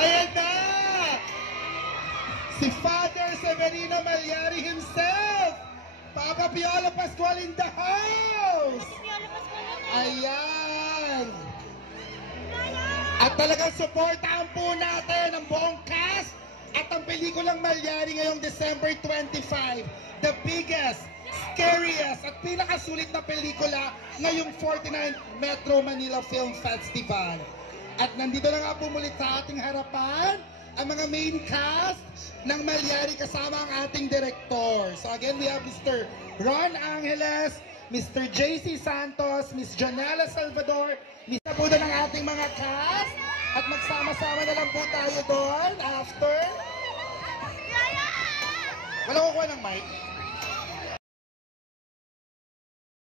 Ayan na! Si Father Severino Malyari himself! Papa Piolo Pascual in the house! Ayan! At talagang supportahan po natin ang buong cast at ang pelikulang Malyari ngayong December 25. The biggest, scariest at pinakasulit na pelikula ngayong 49th Metro Manila Film Festival. At nandito na nga po muli sa ating harapan ang mga main cast ng Malyari kasama ang ating director. So again, we have Mr. Ron Angeles, Mr. JC Santos, Miss Janela Salvador, Miss po na ng ating mga cast at magsama-sama na lang po tayo doon after. Wala kukuha ng mic?